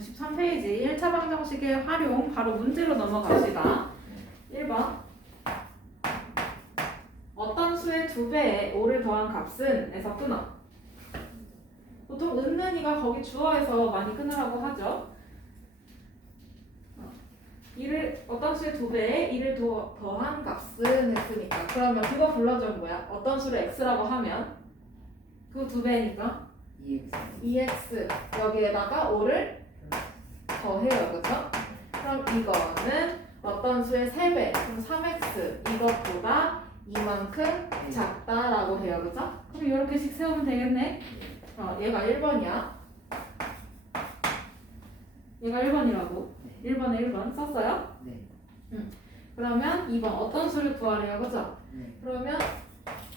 93페이지 1차 방정식의 활용 바로 문제로 넘어갑시다. 1번 어떤 수의 2배에 5를 더한 값은 에서 끊어. 보통 은는이가 거기 주어에서 많이 끊으라고 하죠. 어떤 수의 2배에 1을 더한 값은 했으니까 그러면 그거 불러주면 뭐야? 어떤 수를 x라고 하면 그 2배니까 2x 여기에다가 5를 더해요. 그죠? 그럼 이거는 어떤 수의 3배 그럼 3x 이것보다 이만큼 작다라고 해요. 그죠? 그럼 이렇게씩 세우면 되겠네. 얘가 1번이야. 얘가 1번이라고. 1번에 1번 썼어요? 네. 그러면 2번 어떤 수를 구하래요. 그죠? 네. 그러면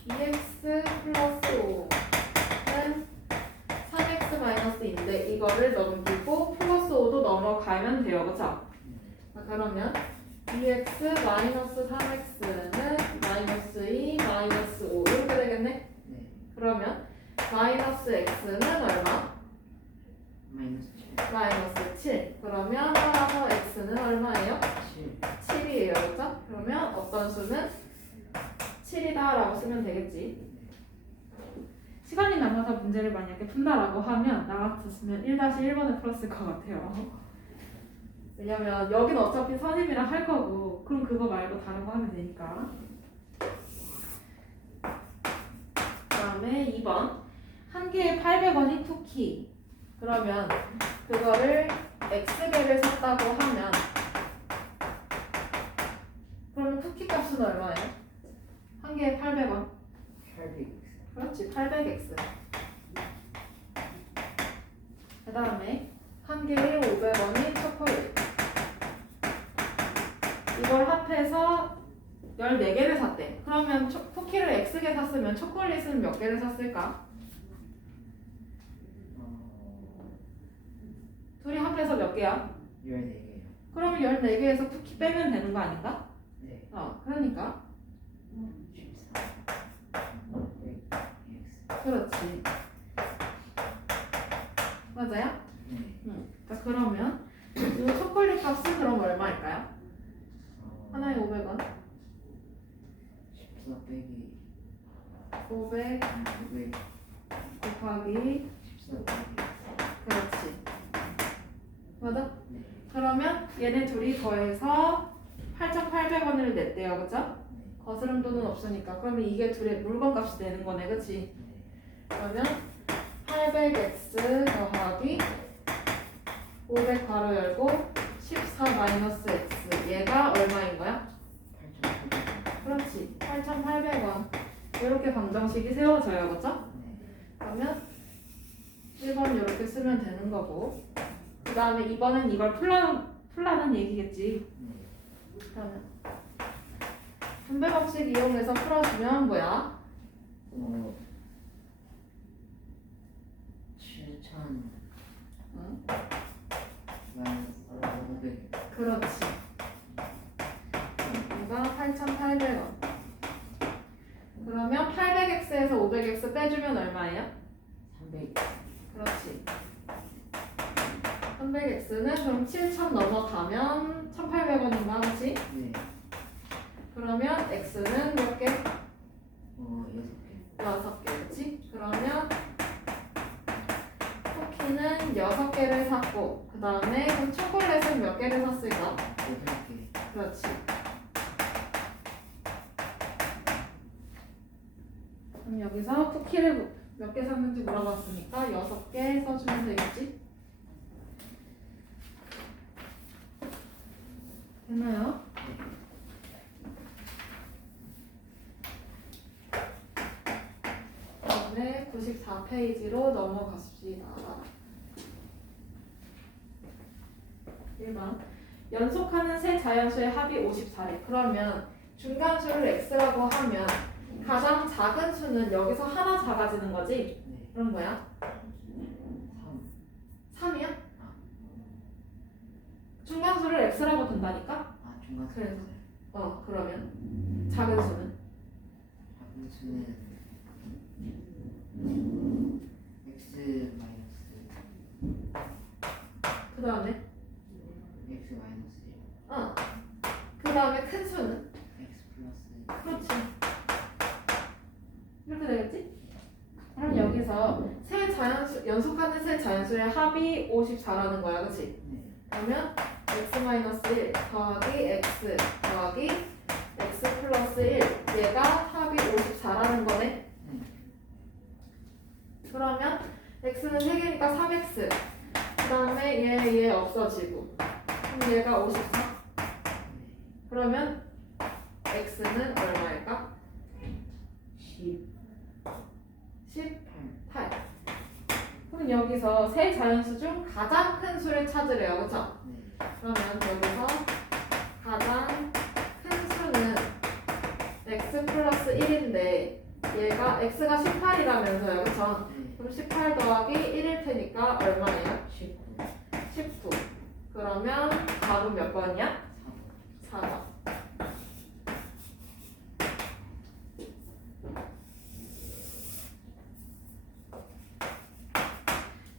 2x 플러스 5는 3x 마이너스인데 이거를 넘기고 플러스 5도 넘어가면 돼요. 그죠? 그러면 2x 마이너스 3x는 마이너스 2 마이너스 5 이렇게 되겠네? 네. 그러면 마이너스 x는 얼마? 마이너스 7. 마이너스 7. 그러면 따라서 x는 얼마예요? 7. 7이에요. 그죠? 그러면 어떤 수는 7이다 라고 쓰면 되겠지. 시간이 남아서 문제를 만약에 푼다라고 하면 나 같았으면 1-1번을 풀었을 것 같아요. 왜냐면 여긴 어차피 선임이랑 할 거고 그럼 그거 말고 다른 거 하면 되니까. 그 다음에 2번 한 개에 800원이 투키. 그러면 그거를 x개를 샀다고 하면 그럼 쿠키 값은 얼마예요? 한 개에 800원. 800x. 그렇지, 800x. 그 다음에 한 개에 500원이 초콜릿. 이걸 합해서 14개를 샀대. 그러면 쿠키를 x개 샀으면 초콜릿은 몇 개를 샀을까? 둘이 합해서 몇 개야? 14개요. 그러면 14개에서 쿠키 빼면 되는 거 아닌가? 네. 그러니까 14. 800x. 그렇지. 맞아요? 네. 자, 그러면 이 초콜릿 값은 그럼 얼마일까요? 하나에 500원. 14 빼기 500 500. 곱하기 14 빼기. 그렇지. 맞아? 네. 그러면 얘네 둘이 더해서 8,800원을 냈대요. 그죠? 네. 거스름 돈은 없으니까. 그러면 이게 둘의 물건 값이 되는 거네. 그치? 네. 그러면 800x 더하기 500 괄호 열고 14 마이너스 x 얘가 얼마인 거야? 8,800. 그렇지. 8,800원. 이렇게 방정식이 세워져요. 그죠? 네. 그러면 1번 이렇게 쓰면 되는 거고 그 다음에 2번은 이걸 풀라는 얘기겠지. 네. 그러면 분배 법칙 이용해서 풀어주면 뭐야? 7,000 응? 마이너스 500. 그렇지. 이거 8,800원. 그러면 800x에서 500x 빼주면 얼마예요? 300. 그렇지. 300x는 그럼 7,000 넘어가면 1,800원인가 그렇지? 네. 그러면 x는 몇 개? 6개. 6개. 그렇지? 그러면 쿠키는 6개를 샀고 그 다음에 그럼 초콜릿은 몇 개를 샀을까? 8개. 그렇지. 그럼 여기서 쿠키를 몇 개 샀는지 물어봤으니까 6개 써주면 되겠지? 됐나요? 다음에 94페이지로 넘어갔습니다. 1번 연속하는 세 자연수의 합이 54래. 그러면 중간수를 x라고 하면 가장 작은 수는 여기서 하나 작아지는 거지? 네. 그럼 뭐야? 3. 3이야? 중간수를 x라고 둔다니까? 중간 그래서. 그러면 작은 수는? 작은 수는 x 마이너스 그 다음에 여기서 세 자연수 연속하는 세 자연수의 합이 54라는 거야, 그렇지? 네. 그러면 x-1 더하기 x 더하기 x 플러스 1 얘가 합이 54라는 거네. 그러면 x는 3개니까 3x 그 다음에 얘 없어지고 그럼 얘가 54 그러면 x는 얼마일까? 18 그럼 여기서 세 자연수 중 가장 큰 수를 찾으래요, 그렇죠? 네. 그러면 여기서 가장 큰 수는 x 플러스 1인데 얘가 x가 18이라면서요, 그쵸? 네. 그럼 18 더하기 1일 테니까 얼마예요? 19. 19. 그러면 답은 몇 번이야? 4번.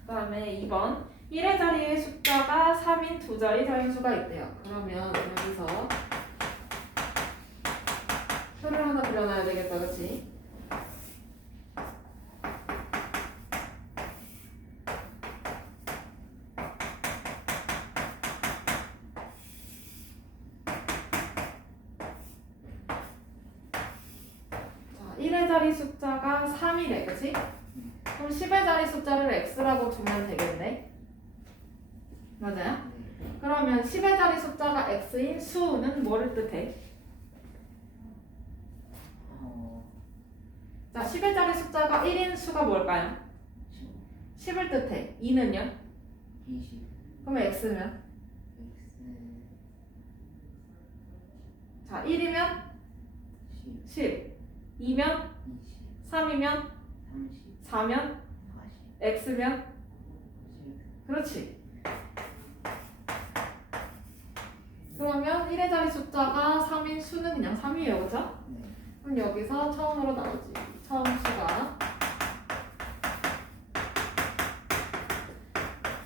그 다음에 2번 1의 자리에 숫자가 3인 두 자리 자연수가 있대요. 그러면 여기서 표를 하나 그려놔야 되겠다, 그치? 자, 1의 자리 숫자가 3이래, 그치? 그럼 10의 자리 숫자를 x라고 두면 되겠네. 맞아요? 네. 그러면 10의 자리 숫자가 x인 수는 뭐를 뜻해? 자, 10의 자리 숫자가 1인 수가 뭘까요? 10을 뜻해. 2는요? 20. 그럼 x면? X. 자, 1이면 10. 10, 2면 20. 3이면 30. 4면 40. x면 10. 그렇지. 그러면 1의 자리 숫자가 3인 수는 그냥 3이에요, 그렇죠? 네. 그럼 여기서 처음으로 나오지. 처음 수가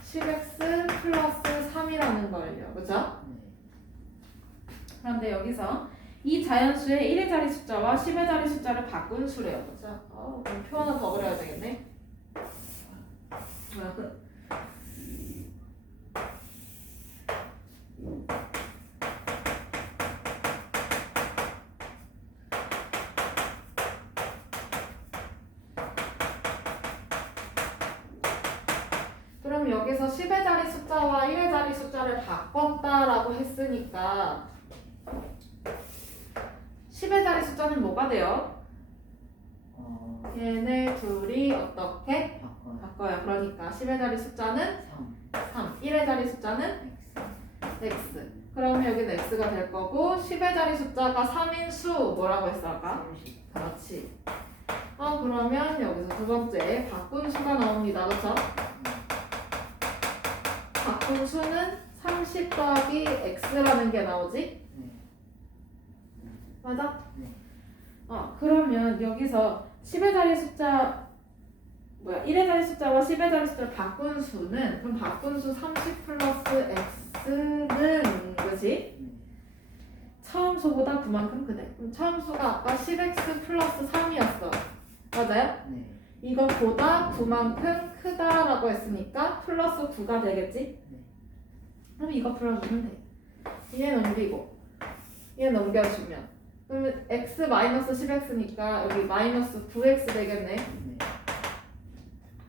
10x 플러스 3이라는 걸요, 그렇죠? 네. 그런데 여기서 이 자연수의 1의 자리 숫자와 10의 자리 숫자를 바꾼 수래요, 그렇죠? 그럼 표 하나 더 그려야 되겠네. 그럼 여기서 10의 자리 숫자와 1의 자리 숫자를 바꿨다라고 했으니까 10의 자리 숫자는 뭐가 돼요? 얘네 둘이 어떻게 바꿔요? 그러니까 10의 자리 숫자는 3. 3, 1의 자리 숫자는 X. x. 그러면 여기는 x가 될 거고 10의 자리 숫자가 3인 수 뭐라고 했어 아까? 30. 그렇지. 그러면 여기서 두 번째 바꾼 수가 나옵니다. 그렇죠? 바꾼 수는 30 더하기 x라는 게 나오지? 네. 맞아? 네. 그러면 여기서 10의 자리 숫자 1의 자리 숫자와 10의 자리 숫자를 바꾼 수는 그럼 바꾼 수 30 플러스 x는 그지? 네. 처음 수보다 그만큼 크대. 그럼 처음 수가 아까 10x 플러스 3이었어. 맞아요? 네. 이것보다 9만큼 크다라고 했으니까 플러스 9가 되겠지? 네. 그럼 이거 풀어주면 돼. 얘 넘기고 얘 넘겨주면 그러면 x 마이너스 10x니까 여기 마이너스 9x 되겠네. 네.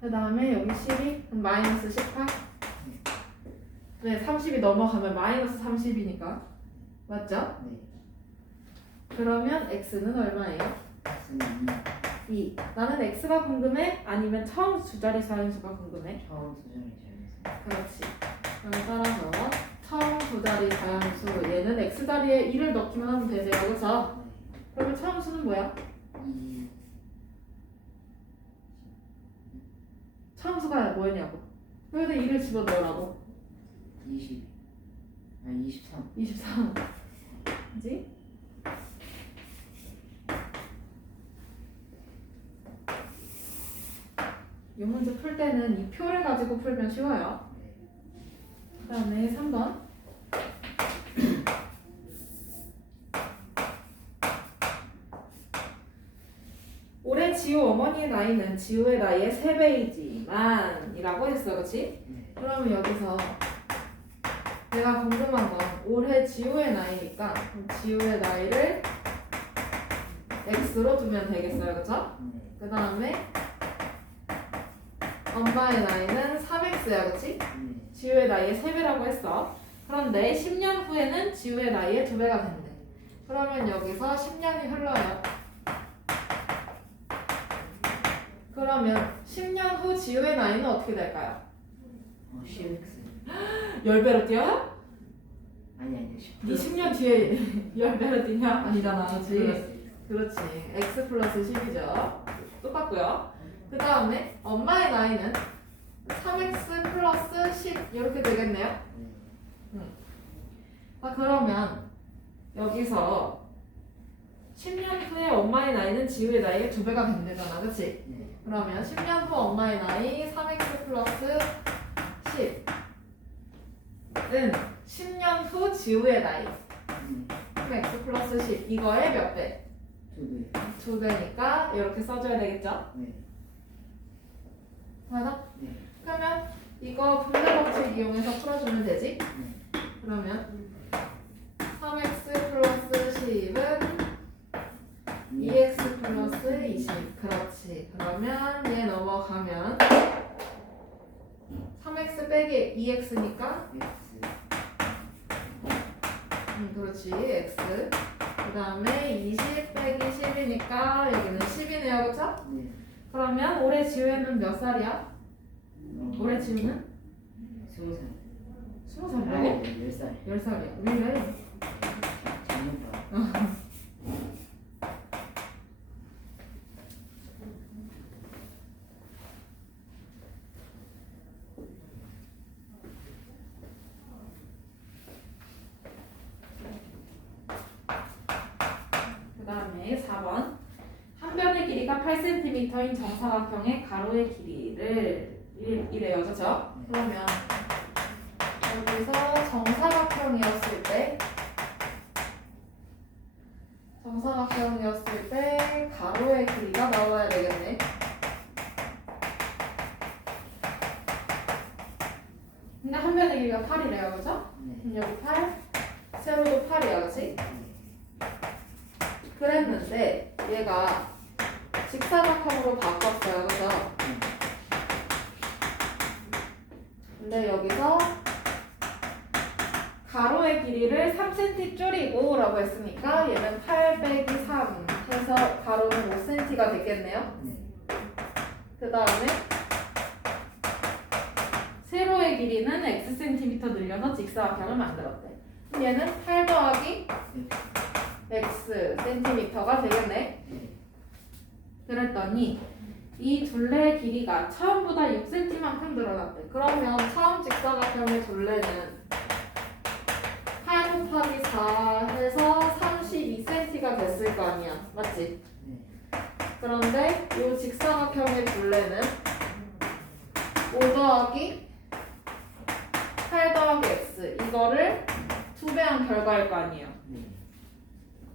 그 다음에 여기 12 그럼 마이너스 18. 네, 30이 넘어가면 마이너스 30이니까 맞죠? 네. 그러면 x는 얼마예요? X는 2. 나는 x가 궁금해? 아니면 처음 두 자리 자연수가 궁금해? 처음 수정이 잘했어요. 그렇지. 그럼 따라서 처음 두 자리 자연수 얘는 x 자리에 2를 넣기만 하면 되세요. 그렇죠? 그러면 처음 수는 뭐야? 2. 처음 수가 뭐였냐고? 여기다 2를 집어넣으라고. 20. 23. 23. 그지? 이 문제 풀 때는 이 표를 가지고 풀면 쉬워요. 네. 그 다음에 3번. 올해 지우 어머니의 나이는 지우의 나이의 3배이지만 이라고 했어, 그치? 네. 그러면 여기서 내가 궁금한 건 올해 지우의 나이니까 그럼 지우의 나이를 x로 두면 되겠어요, 그쵸? 네. 그 다음에 엄마의 나이는 3x야, 그치? 네. 지우의 나이의 3배라고 했어. 그런데 10년 후에는 지우의 나이의 2배가 된대. 그러면 여기서 10년이 흘러요. 그러면 10년 후 지우의 나이는 어떻게 될까요? 10x. 10배로 뛰어요? 아니 10. 네 10년 뒤에 10배로 뛰냐? 아니잖아, 그치? 플러스. 그렇지. x 플러스 10이죠. 똑같고요. 그 다음에 엄마의 나이는 3x 플러스 10 이렇게 되겠네요. 네. 아, 그러면 여기서 10년 후에 엄마의 나이는 지우의 나이의 2배가 된대잖아, 그치? 네. 그러면 10년 후 엄마의 나이 3x 플러스 10은 10년 후 지우의 나이 3x 플러스 10 이거의 몇 배? 2배. 2배니까 이렇게 써줘야 되겠죠? 네. 맞아? 네. 그러면 이거 분배 법칙 이용해서 풀어주면 되지? 네. 그러면 3x 플러스 10은 2x 플러스 20 그렇지. 그러면 얘 넘어가면 3x 빼기 2x니까 x. 그렇지 x 그 다음에 20 빼기 10이니까 여기는 10이네요, 그쵸? 네. 그러면 올해 지우는 몇 살이야? 올해 지우는? 20살. 20살이라고? 아니 10살. 10살이야. 왜 이래? 잘못 봐. 그 다음에 4번 한 변의 길이가 8cm인 정사각형의 가로의 길이를 이래요, 그죠? 그러면 여기서 정사각형이었을 때 가로의 길이가 나와야 되겠네. 근데 한 변의 길이가 8이래요, 그죠? 네. 그럼 여기 8, 세로도 8이야, 그치? 그랬는데 얘가 직사각형으로 바꿨어요, 그죠? 근데 여기서 가로의 길이를 3cm 줄이고 라고 했으니까 얘는 8 빼기 3 해서 가로는 5cm가 됐겠네요. 네. 그 다음에 세로의 길이는 xcm 늘려서 직사각형을 만들었대. 그럼 얘는 8 더하기 x cm가 되겠네. 네. 그랬더니 이 둘레의 길이가 처음보다 6cm만큼 늘어났대. 그러면 처음 직사각형의 둘레는 8 곱하기 4 해서 32cm가 됐을 거 아니야. 맞지? 네. 그런데 이 직사각형의 둘레는 5 더하기 8 더하기 x 이거를 2배한 결과일 거 아니에요. 네.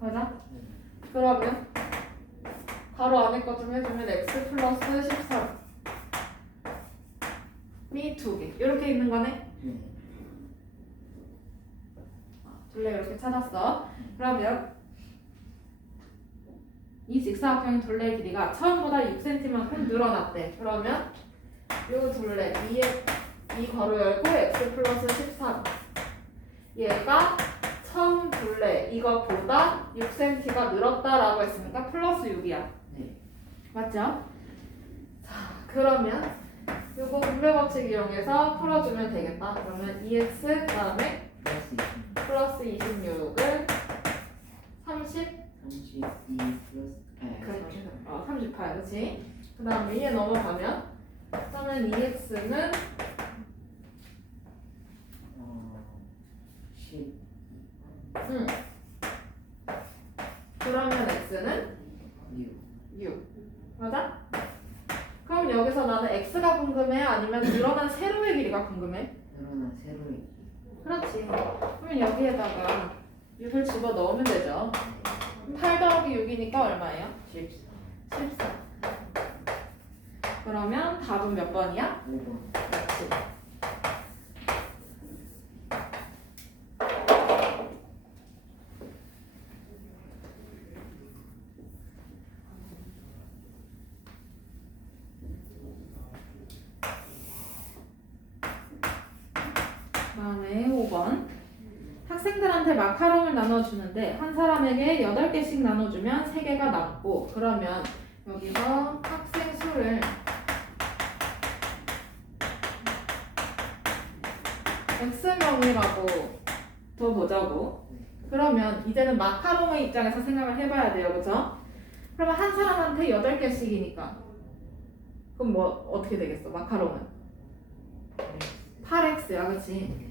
맞아? 네. 그러면 바로 안에 것 좀 해주면 x 플러스 13이 2개 이렇게 있는 거네. 네. 둘레 이렇게 찾았어. 그러면 이 직사각형의 둘레의 길이가 처음보다 6cm만큼 늘어났대. 그러면 이 둘레 이 괄호 열고 x 플러스 13 얘가 처음 둘레 이거보다 6cm가 늘었다라고 했으니까 플러스 6이야. 네. 맞죠? 자, 그러면 이거 분배 법칙 이용해서 풀어주면 되겠다. 그러면 2x 그 다음에 플러스 플러스 20. 26을 30 32 플러스. 그렇게 38 그치? 그 다음에 얘 넘어가면 그러면 2x는 10. 그러면 x는 6. 6 맞아? 그럼 여기서 나는 x가 궁금해? 아니면 늘어난 세로의 길이가 궁금해? 늘어난 세로의. 그렇지. 그러면 여기에다가 6을 집어 넣으면 되죠. 8 더하기 6이니까 얼마예요? 14. 14. 그러면 답은 몇 번이야? 5번. 그렇지. 다음에 5번. 학생들한테 마카롱을 나눠주는데 한 사람에게 8개씩 나눠주면 3개가 남고, 그러면 여기서 학생 수를 X명이라고 둬보자고. 그러면 이제는 마카롱의 입장에서 생각을 해봐야 돼요. 그죠? 그러면 한 사람한테 8개씩이니까 그럼 뭐 어떻게 되겠어? 마카롱은 8X야. 그치?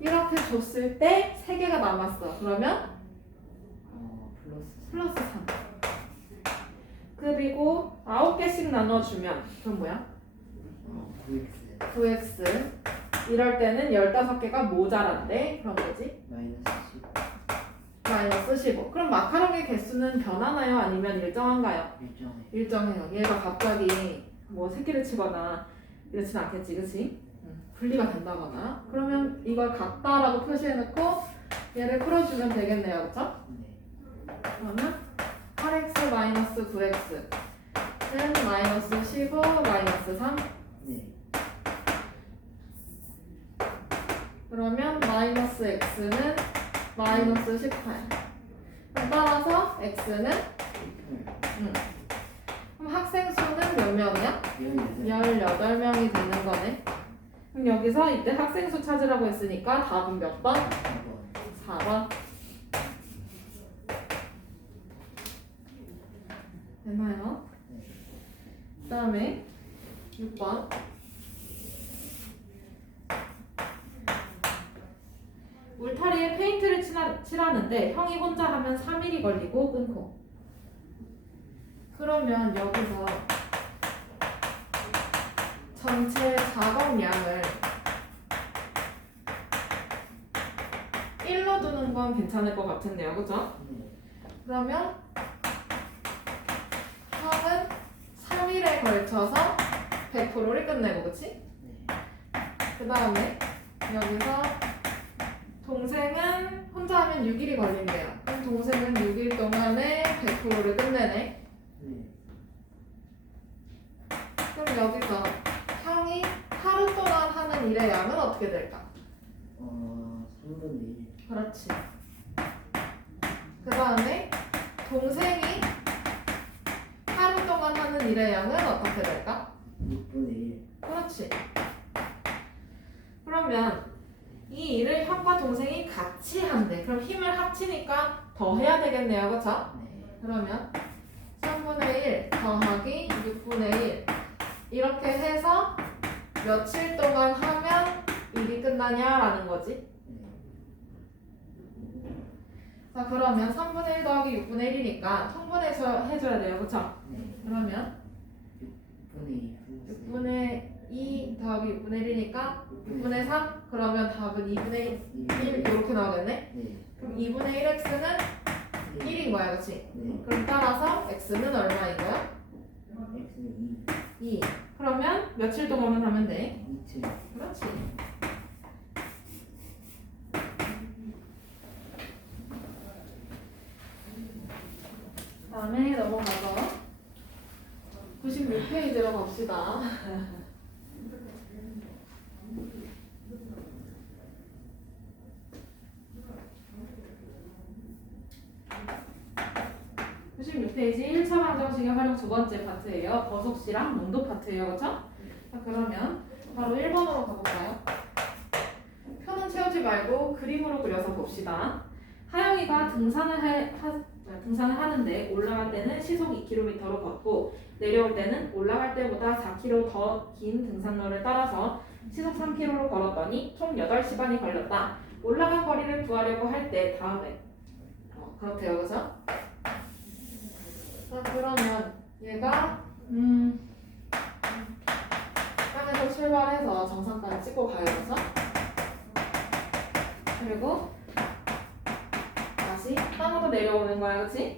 이렇게 줬을 때 3개가 남았어. 그러면 플러스 플러스 3. 그리고 9개씩 나눠주면 그럼 뭐야? 9x 9x. 이럴 때는 15개가 모자란데 그럼 뭐지? 마이너스 10 마이너스 15. 그럼 마카롱의 개수는 변하나요? 아니면 일정한가요? 일정해. 일정해요. 얘가 갑자기 뭐 새끼를 치거나 이렇진 않겠지, 그치? 분리가 된다거나. 그러면 이걸 같다라고 표시해놓고 얘를 풀어주면 되겠네요, 그쵸? 네. 그러면 8x 마이너스 9x는 마이너스 15 마이너스 3. 네. 그러면 마이너스 x는 마이너스 18. 따라서 x는 18. 그럼 학생 수는 몇 명이야? 18. 18명이 되는 거네. 그럼 여기서 이때 학생 수 찾으라고 했으니까 답은 몇 번? 4번. 4번. 되나요? 네. 그 다음에 6번. 울타리에 페인트를 칠하는데 형이 혼자 하면 3일이 걸리고 끊고. 그러면 여기서 전체 작업량을 1로 두는 건 괜찮을 것 같은데요, 그죠? 네. 그러면 형은 3일에 걸쳐서 100%를 끝내고, 그치? 네. 그 다음에 여기서 동생은 혼자 하면 6일이 걸린대요. 그럼 동생은 6일 동안에 100%를 끝내네. 네. 그럼 여기서 형이 하루 동안 하는 일의 양은 어떻게 될까? 3분의 1. 그렇지. 그 다음에 동생이 하루 동안 하는 일의 양은 어떻게 될까? 6분의 1. 그렇지. 그러면 이 일을 형과 동생이 같이 한대. 그럼 힘을 합치니까 더 해야 되겠네요, 그쵸? 네. 그러면 3분의 1 더하기 6분의 1 이렇게 해서 며칠 동안 하면 일이 끝나냐라는 거지. 네. 자, 그러면 3분의 1 더하기 6분의 1이니까 통분해서 해줘야 돼요, 그쵸? 네. 그러면 6분의 2. 6분의 2 더하기 6분의 1이니까 6분의 3? 그러면 답은 2분의 1 이렇게 나오겠네? 네. 그럼 2분의 1x는 1인 거야, 그치? 네. 그럼 따라서 x는 얼마인 거야? x는 2. 그러면 며칠 동안만 하면 돼? 2. 그렇지. 다음에 넘어가서 96페이지로 갑시다. 페이지 1차 방정식의 활용 두 번째 파트예요. 버속시랑 농도 파트예요. 그렇죠? 자, 그러면 바로 1번으로 가볼까요? 표는 채우지 말고 그림으로 그려서 봅시다. 하영이가 등산을 하는데 올라갈 때는 시속 2km로 걷고 내려올 때는 올라갈 때보다 4km 더 긴 등산로를 따라서 시속 3km로 걸었더니 총 8시간이 걸렸다. 올라간 거리를 구하려고 할 때 다음에 그렇대요. 그죠? 자, 그러면 얘가 땅에서 출발해서 정상까지 찍고 가요. 그죠? 그리고 다시 땅으로 내려오는 거야. 그치?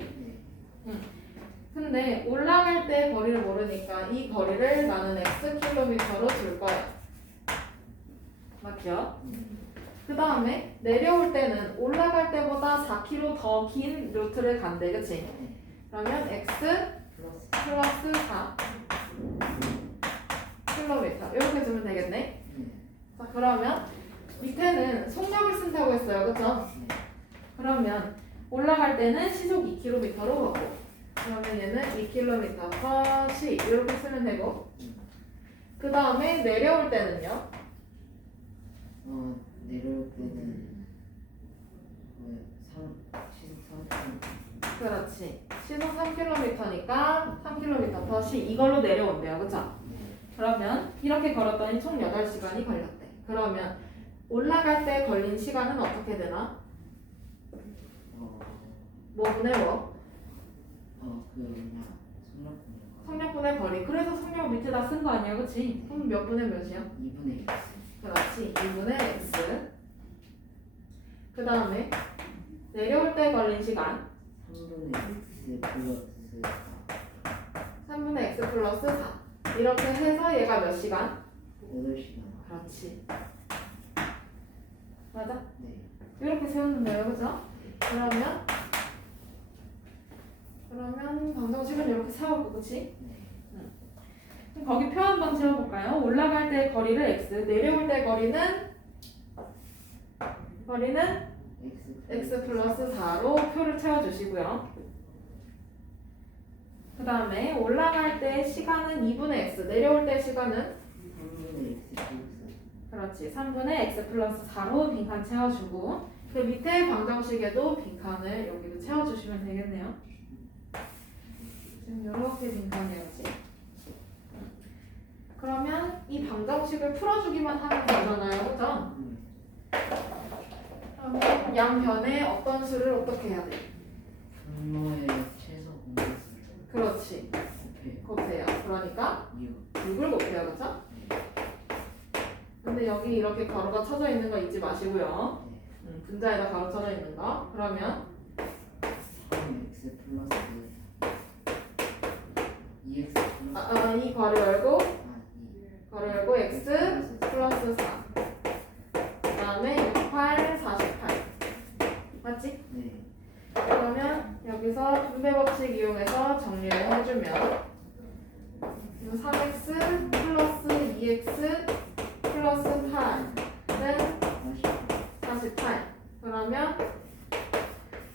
근데 올라갈 때 거리를 모르니까 이 거리를 나는 x 킬로미터로 줄 거야. 맞죠? 그 다음에 내려올 때는 올라갈 때보다 4km 더 긴 루트를 간대, 그치? 그러면 x 플러스 4 킬로미터 이렇게 주면 되겠네. 자, 그러면 밑에는 속력을 쓴다고 했어요, 그쵸? 그러면 올라갈 때는 시속 2km로 가고, 그러면 얘는 2km/시 이렇게 쓰면 되고, 그 다음에 내려올 때는요. 내려올 때는 시속 3km. 그렇지. 시속 3km니까 3km/시 이걸로 내려온대요, 그쵸? 그러면 이렇게 걸었더니 총 8시간이 걸렸대. 그러면 올라갈 때 걸린 시간은 어떻게 되나? 뭐 분의 뭐? 그냥 속력분의 거리. 그래서 속력 밑에다 쓴 거 아니야, 그치? 그럼 몇 분의 몇이야? 2분의 2. 그렇지. 2분의 x. 그 다음에 내려올 때 걸린 시간 3분의 x 플러스 4. 3분의 x 플러스 4. 이렇게 해서 얘가 몇 시간? 8시간. 그렇지. 맞아? 네. 이렇게 세웠는데요, 그죠? 그러면 방정식은 이렇게 세웠고, 그치? 네. 그럼 거기 표 한번 채워볼까요? 올라갈 때 거리를 x, 내려올 때 거리는 x 플러스 4로 표를 채워주시고요. 그 다음에 올라갈 때 시간은 2분의 x, 내려올 때 시간은 3분의 x 플러스. 그렇지, 3분의 x 플러스 4로 빈칸 채워주고, 그 밑에 방정식에도 빈칸을 여기도 채워주시면 되겠네요. 지금 이렇게 빈칸이었지. 그러면 이 방정식을 풀어주기만 하면 되잖아요, 그죠? 그러면 양변에 어떤 수를 어떻게 해야 돼? 분모의 최소 공개수. 그렇지, 곱해요. 그러니까 6을 곱해요, 그죠? 근데 여기 이렇게 가로가 쳐져 있는 거 잊지 마시고요. 분자에다 가로 쳐져 있는 거. 그러면 3x 플러스 2x 플러스 이 괄호 열고 2. 괄호 열고 x 플러스 4. 그 다음에 68, 48. 맞지? 네. 그러면 여기서 분배 법칙 이용해서 정리를 해주면 3x 플러스 2x 플러스 8은 48. 그러면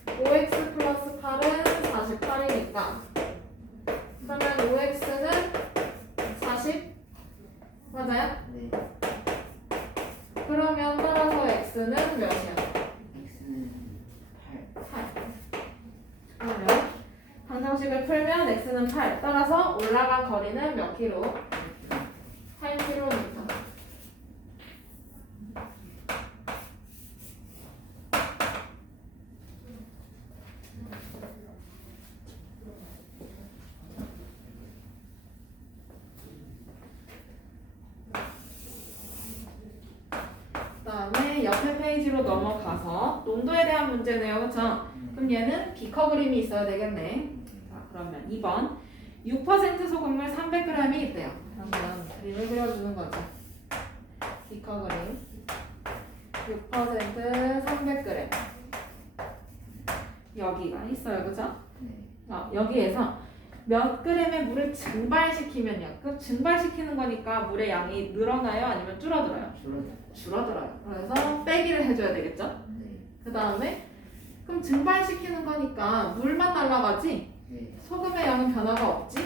5x 플러스 8은 48이니까 그러면 5x는 40? 맞아요? 네. 그러면 따라서 x는 몇이야? x는 8. 8. 그러면 방정식을 풀면 x는 8. 따라서 올라간 거리는 몇 킬로? 8km. 그다음에 옆에 페이지로 넘어가서 농도에 대한 문제네요, 그렇죠? 그럼 얘는 비커 그림이 있어야 되겠네. 자, 그러면 2번 6% 소금물 300g이 있대요. 그러면 그림을 그려주는 거죠. 비커 그림 6% 300g 여기가 있어요, 그렇죠? 네. 여기에서 몇 그램의 물을 증발시키면요. 그 증발시키는 거니까 물의 양이 늘어나요, 아니면 줄어들어요? 줄어들어요. 그래서 빼기를 해줘야 되겠죠? 네. 그 다음에 그럼 증발시키는 거니까 물만 날아가지 네. 소금의 양은 변화가 없지?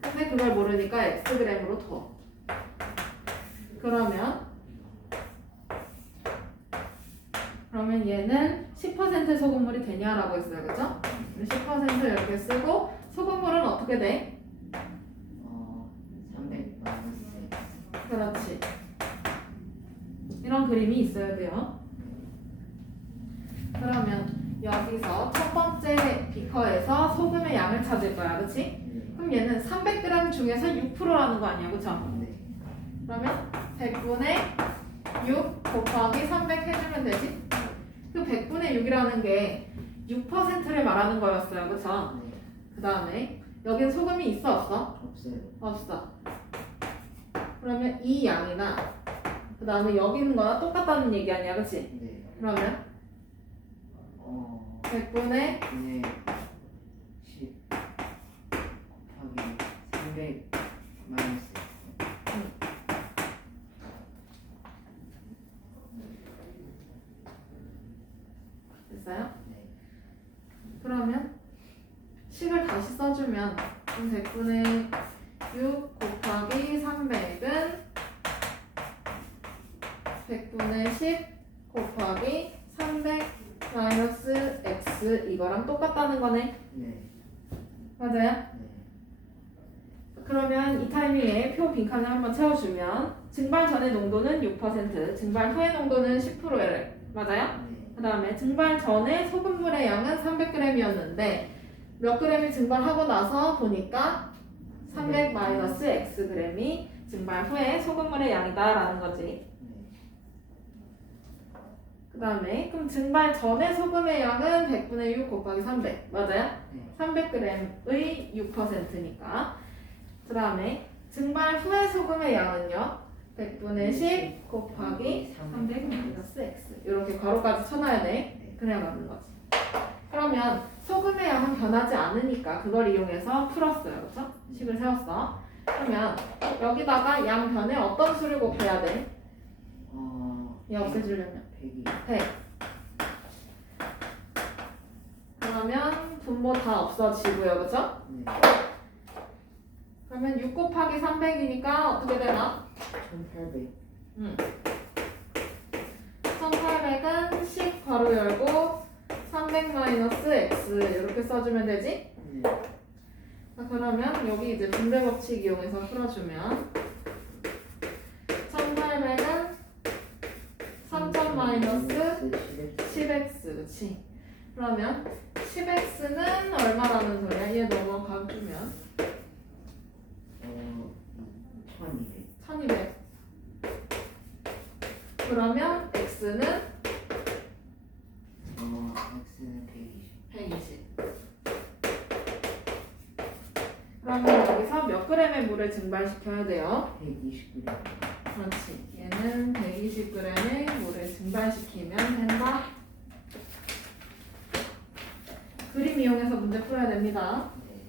근데 그걸 모르니까 xg으로 둬. 그러면 얘는 10% 소금물이 되냐라고 했어요, 그죠? 10% 이렇게 쓰고 소금물은 어떻게 돼? 300 마이너스. 그렇지. 이런 그림이 있어야 돼요. 그러면 여기서 첫 번째 비커에서 소금의 양을 찾을 거야, 그렇지? 네. 그럼 얘는 300g 중에서 6%라는 거 아니야, 그쵸? 네. 그러면 100분의 6 곱하기 300 해주면 되지? 그 100분의 6이라는 게 6%를 말하는 거였어요, 그쵸? 네. 그 다음에 여긴 소금이 있어 없어? 없어요. 없어. 그러면 이 양이나 그 다음에 여기 있는 거랑 똑같다는 얘기 아니야, 그치? 네. 그러면 100분의 10 곱하기 300 마이너스 됐어요? 네. 그러면 식을 다시 써주면 100분의 6 곱하기 300은 100분의 10 곱하기 300 마이너스 x 이거랑 똑같다는 거네. 네. 맞아요? 네. 그러면 이 타이밍에 표 빈칸을 한번 채워주면 증발 전의 농도는 6%, 증발 후의 농도는 10%를 맞아요? 네. 그 다음에 증발 전에 소금물의 양은 300g이었는데 몇 g이 증발하고 나서 보니까 300 마이너스 x g이 증발 후에 소금물의 양이다라는 거지. 네. 그 다음에 그럼 증발 전에 소금의 양은 100분의 6 곱하기 300 맞아요? 네. 300g의 6%니까 그 다음에 증발 후의 소금의 양은요 100분의 10 곱하기 300 마이너스 x 이렇게 괄호까지 쳐놔야 돼. 네. 그래야 맞는 거지. 그러면 소금의 양은 변하지 않으니까 그걸 이용해서 풀었어요. 그쵸? 식을 세웠어. 그러면 여기다가 양 변에 어떤 수를 곱해야 돼? 얘 없애주려면 100이 100. 그러면 분모 다 없어지고요. 그쵸? 네. 그러면 6 곱하기 300이니까 어떻게 되나? 1800 1800은 10 괄호 열고 300 마이너스 x 이렇게 써주면 되지? 네. 자, 그러면 여기 이제 분배 법칙 이용해서 풀어주면 1800은 3000 마이너스 10x 그치? 그러면 10x는 얼마라는 소리야? 얘 넘어가주면 1200 1200 그러면 x는 x는 120 120 그러면 여기서 몇 g의 물을 증발시켜야 돼요? 120g 그렇지. 얘는 120g의 물을 증발시키면 된다. 그림 이용해서 문제 풀어야 됩니다. 네.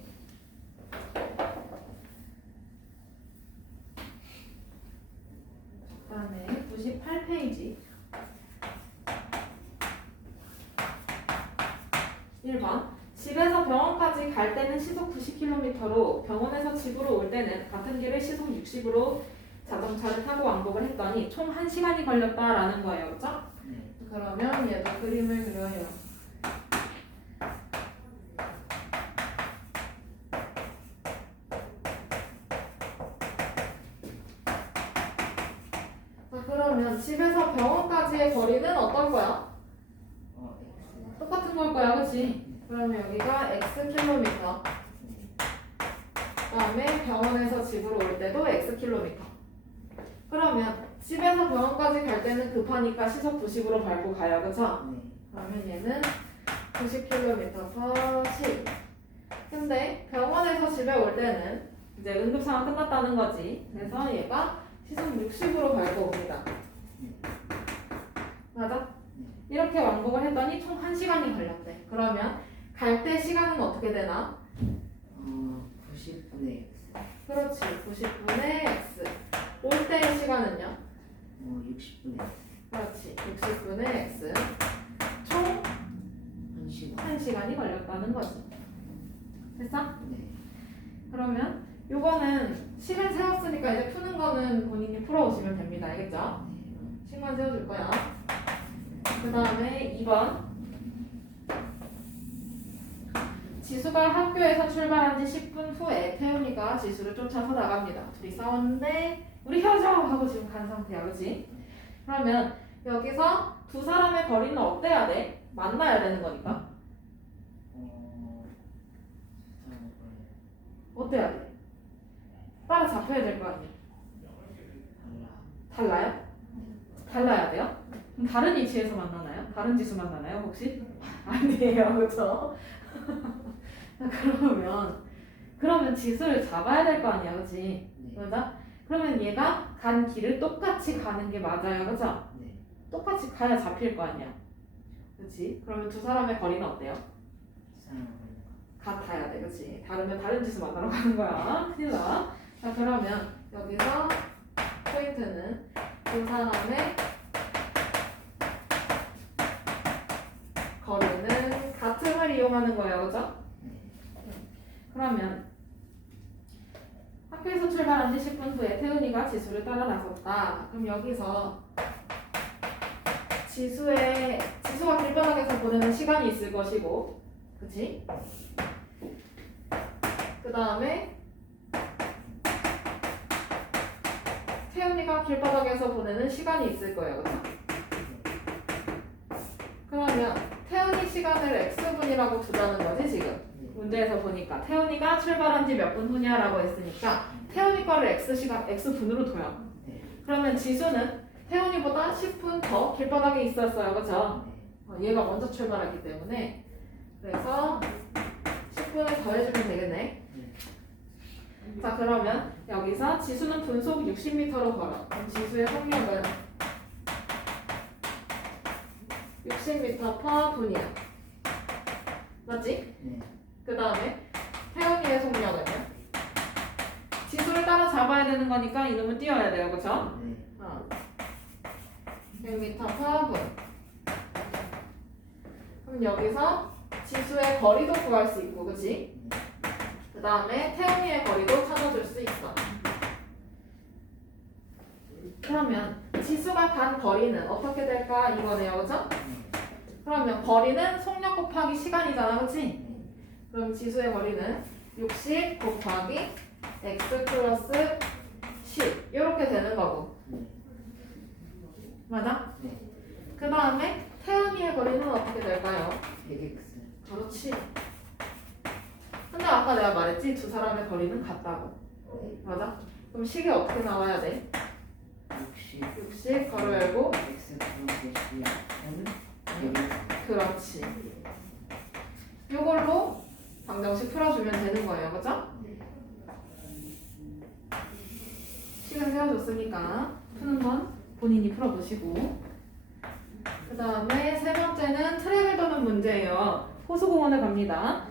그다음에 98페이지 1번 집에서 병원까지 갈 때는 시속 90km로 병원에서 집으로 올 때는 같은 길을 시속 60으로 자동차를 타고 왕복을 했더니 총 1시간이 걸렸다라는 거예요. 그렇죠? 네. 그러면 얘도 그림을 그려요. 자, 그러면 집에서 병원까지의 거리는 어떤 거야? x 똑같은 걸 거야, 그렇지? 그러면 여기가 x 킬로미터. 그다음에 병원에서 집으로 올 때도 x 킬로미터. 그러면 집에서 병원까지 갈 때는 급하니까 시속 90으로 밟고 가요, 그렇죠? 네. 그러면 얘는 90km/10. 근데 병원에서 집에 올 때는 이제 응급 상황 끝났다는 거지. 그래서 얘가 시속 60으로 밟고 옵니다. 맞아? 이렇게 왕복을 했더니 총 1시간이 걸렸대. 그러면 갈 때 시간은 어떻게 되나? 90분의 x 그렇지. 90분의 x. 올 때의 시간은요? 60분의 x 그렇지. 60분의 x. 총 1시간 1시간이 걸렸다는 거지. 됐어? 네. 그러면 요거는 식을 세웠으니까 이제 푸는 거는 본인이 풀어오시면 됩니다. 알겠죠? 식만 세워줄 거야. 그 다음에 2번. 지수가 학교에서 출발한 지 10분 후에 태훈이가 지수를 쫓아서 나갑니다. 둘이 싸웠는데 우리 헤어져! 하고 지금 간 상태야. 그치? 그러면 여기서 두 사람의 거리는 어때야 돼? 만나야 되는 거니까. 어때야 돼? 따라잡혀야 될 거 아니야? 달라요? 달라야 돼요? 그럼 다른 위치에서 만나나요? 다른 지수 만나나요 혹시? 아니에요, 그렇죠? 그러면 지수를 잡아야 될 거 아니야, 그치? 네. 맞아? 그러면 얘가 간 길을 똑같이 가는 게 맞아요, 그죠? 네. 똑같이 가야 잡힐 거 아니야, 그치? 그러면 두 사람의 거리는 어때요? 사랑하는 같아야 돼, 그치? 다르면 다른 지수 만나러 가는 거야. 큰일 나. 자, 그러면 여기서 포인트는 두 사람의 거리는 같음을 이용하는 거예요, 그죠? 그러면 학교에서 출발한 지 10분 후에 태훈이가 지수를 따라 나섰다. 그럼 여기서 지수가 길바닥에서 보내는 시간이 있을 것이고, 그치? 그 다음에 태훈이가 길바닥에서 보내는 시간이 있을 거예요, 그쵸? 그러면 태훈이 시간을 x분이라고 두자는 거지, 지금? 문제에서 보니까 태훈이가 출발한 지 몇 분 후냐라고 했으니까 태훈이 거를 x분으로 둬요. 그러면 지수는 태훈이보다 10분 더 길바닥에 있었어요, 그쵸? 얘가 먼저 출발했기 때문에 그래서 10분을 더해주면 되겠네. 자, 그러면 여기서 지수는 분속 60m로 걸어. 그럼 지수의 속력은 60m/분이야. 맞지? 네. 그 다음에 태연이의 속력은요? 지수를 따라 잡아야 되는 거니까 이놈은 띄워야 돼요, 그쵸? 네. 100m/분. 그럼 여기서 지수의 거리도 구할 수 있고, 그치? 그 다음에 태연이의 거리도 찾아줄 수 있어. 그러면 지수가 간 거리는 어떻게 될까? 이거네요, 그쵸? 그러면 거리는 속력 곱하기 시간이잖아, 그치? 그럼 지수의 거리는 60 곱하기 x 플러스 10 이렇게 되는 거고. 맞아? 네. 그 다음에 태연이의 거리는 어떻게 될까요? 100x. 그렇지. 근데 아까 내가 말했지, 두 사람의 거리는 같다고. 네. 맞아? 그럼 식이 어떻게 나와야 돼? 60 괄호 열고 x 플러스 10은 100x. 그렇지. 요걸로 방정식 풀어주면 되는 거예요, 그죠? 식은 세워줬으니까 푸는 건 본인이 풀어보시고, 그 다음에 세 번째는 트랙을 도는 문제예요. 호수공원을 갑니다.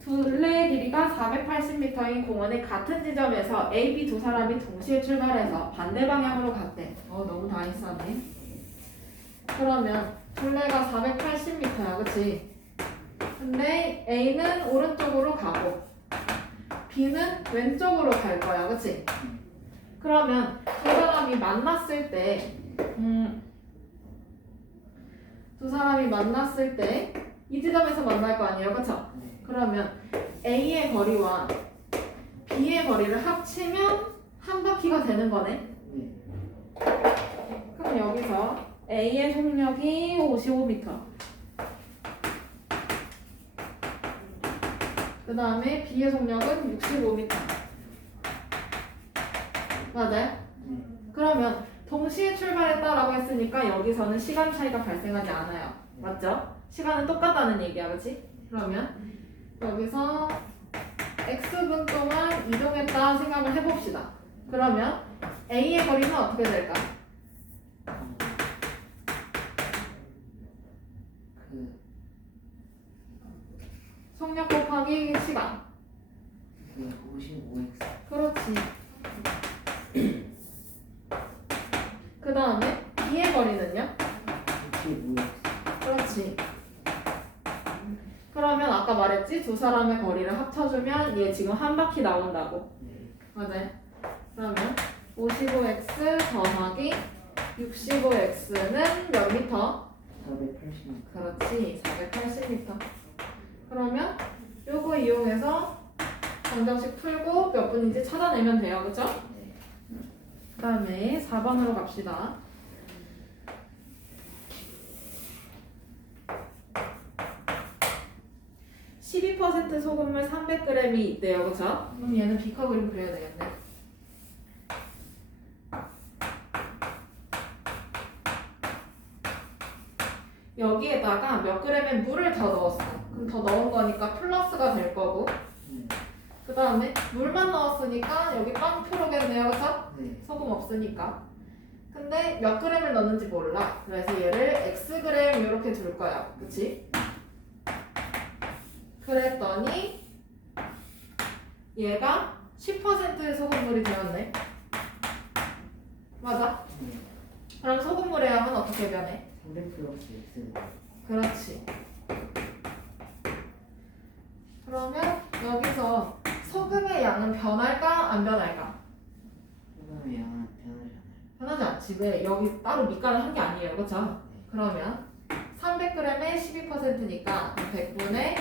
둘레의 길이가 480m인 공원의 같은 지점에서 A, B 두 사람이 동시에 출발해서 반대 방향으로 갔대. 너무 나이스하네. 그러면 둘레가 480m야, 그치? 근데 A는 오른쪽으로 가고 B는 왼쪽으로 갈 거야, 그치? 그러면 두 사람이 만났을 때 이 지점에서 만날 거 아니에요, 그쵸? 그러면 A의 거리와 B의 거리를 합치면 한 바퀴가 되는 거네. 그럼 여기서 A의 속력이 55m, 그 다음에 B의 속력은 65m. 맞아요? 그러면 동시에 출발했다라고 했으니까 여기서는 시간 차이가 발생하지 않아요. 맞죠? 시간은 똑같다는 얘기야, 그렇지? 그러면 여기서 x분 동안 이동했다 생각을 해봅시다. 그러면 A의 거리는 어떻게 될까? 속력 곱하기 시간. 55x. 그렇지. 그 다음에 B의 거리는요? 65x. 그렇지. 그러면 아까 말했지? 두 사람의 거리를 합쳐주면 얘 지금 한 바퀴 나온다고. 맞아요. 그러면 55x 더하기 65x는 몇 미터? 480m. 그렇지. 480m. 그러면 요거 이용해서 방정식 풀고 몇 분인지 찾아내면 돼요. 그죠? 그 다음에 4번으로 갑시다. 12% 소금물 300g이 있대요. 그쵸? 그럼 얘는 비커 그림 그려야 되겠네. 여기에다가 몇 g의 물을 더 넣었어. 그럼 더 넣은 거니까 플러스가 될 거고. 네. 그 다음에 물만 넣었으니까 여기 빵 프로겠네요, 그죠? 네. 소금 없으니까. 근데 몇 그램을 넣는지 몰라. 그래서 얘를 x 그램 이렇게 둘 거야, 그치? 그랬더니 얘가 10%의 소금물이 되었네. 맞아? 네. 그럼 소금물의 양은 어떻게 변해? 300 플러스 X. 그렇지. 그러면 여기서 소금의 양은 변할까 안 변할까? 소금의 양은 변하잖아요. 변하지 않지. 왜? 여기 따로 밑간을 한 게 아니에요, 그렇죠? 그러면 300g에 12%니까 100분의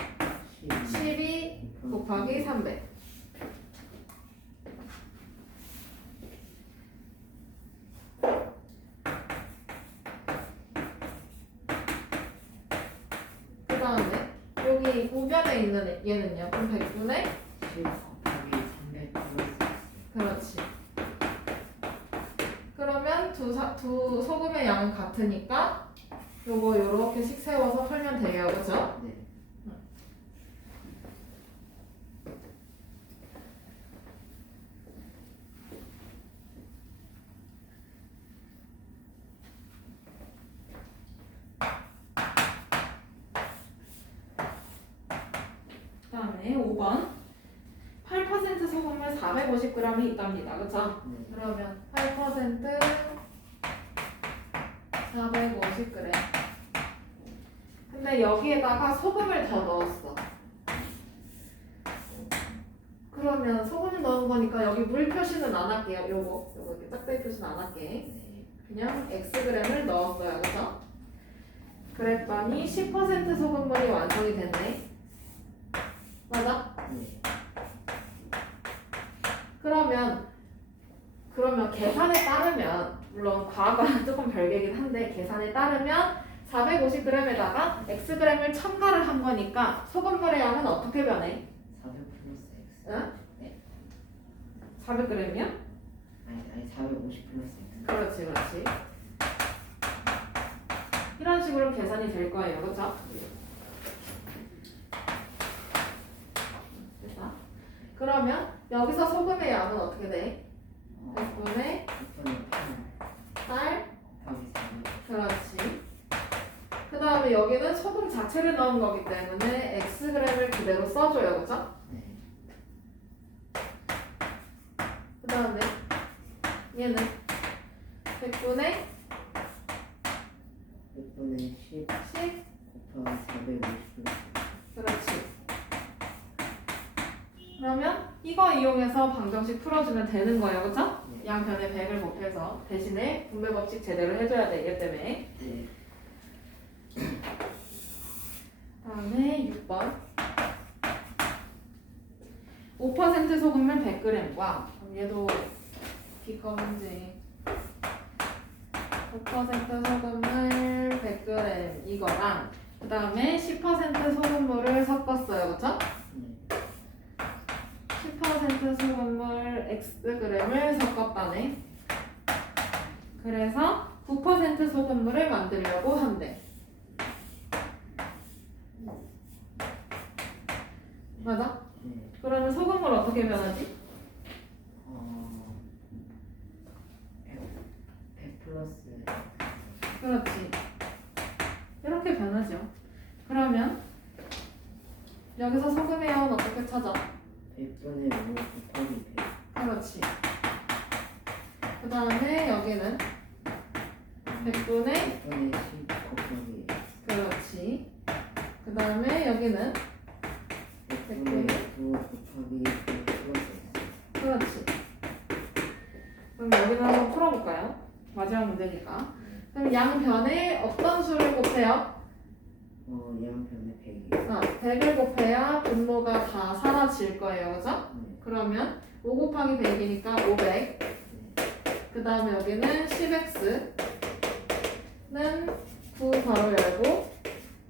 12 곱하기 300. 그 다음에 여기 우변에 있는 얘는요. 그럼 100분의 10 곱하기 300 플러스 X. 그렇지. 그러면 두 소금의 양은 같으니까 요거 요렇게씩 세워서 풀면 돼요, 그죠? 네. 그 다음에 5번 8% 소금물 450g이 있답니다. 그쵸? 네. 그러면 8% 450g. 근데 여기에다가 소금을 더 넣었어. 그러면 소금 넣은 거니까 여기 물 표시는 안 할게요. 요거 이렇게 짝대기 표시는 안 할게. 네. 그냥 xg을 넣었어요. 그죠? 그랬더니 10% 소금물이 완성이 됐네. 맞아? 네. 그러면 계산에 따르면 물론 과거랑 조금 별개긴 한데 계산에 따르면 450g에다가 xg을 첨가를 한 거니까 소금물의 양은 어떻게 변해? 400 플러스 X. 응? 네. 400g이요? 아니 450 플러스 X. 그렇지. 이런 식으로 계산이 될 거예요. 그렇죠? 됐어? 그러면 여기서 소금의 양은 어떻게 돼? 100분의 6분의 8 곱하기 400. 그렇지. 그 다음에 여기는 소금 자체를 넣은 거기 때문에 xg을 그대로 써줘요. 그렇죠? 네. 그 다음에 얘는 100분의 6분의 10 10 곱하기 450 플러스. 그렇지. 그러면 이거 이용해서 방정식 풀어주면 되는 거예요. 그렇죠? 네. 양변에 100을 곱해서 대신에 분배 법칙 제대로 해줘야 돼. 얘 때문에. 네. 다음에 6번 5% 소금물 100g과 얘도 기껏 문제 5% 소금물 100g 이거랑 그 다음에 10% 소금물을 섞었어요. 그쵸? 네. 10% 소금물 xg을 섞었다네. 그래서 9% 소금물을 만들려고 한대. 맞아? 네. 그러면 소금물 어떻게 변하지? 100 플러스. 그렇지. 이렇게 변하죠. 그러면 여기서 소금의 양은 어떻게 찾아? 100분의 5 곱하기 100. 그렇지. 그 다음에 여기는 100분의 100분의 10 곱하기 그렇지. 그 다음에 여기는 100분의 9 곱하기 100 플러스 X. 그렇지. 그럼 여기는 한번 풀어볼까요? 마지막 문제니까. 그럼 양변에 어떤 수를 곱해요? 양변의 100이요. 100을 곱해야 분모가 다 사라질 거예요. 그죠? 네. 그러면 5 곱하기 100이니까 500. 그 다음에 여기는 10x는 9 괄호 열고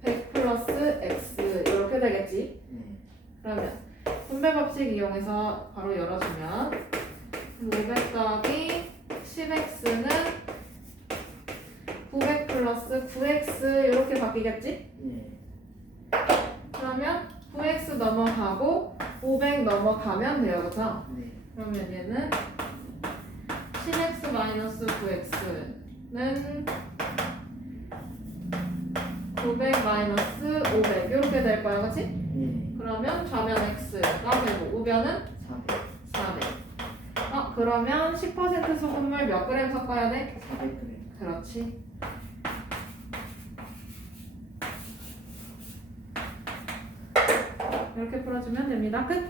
100 플러스 x 이렇게 되겠지. 네. 그러면 분배 법칙 이용해서 바로 열어주면 500 더하기 10x는 900 플러스 9x 이렇게 바뀌겠지? 네. 그럼 그러면 9x 넘어가고 500 넘어가면 돼요. 그죠? 네. 그러면 얘는 10x 마이너스 9x는 900 마이너스 500 이렇게 될 거야. 그치? 네. 그러면 좌변 x가 되고 우변은 400. 400. 그러면 10% 소금물 몇 그램 섞어야 돼? 400g. 그렇지. 이렇게 풀어주면 됩니다. 끝.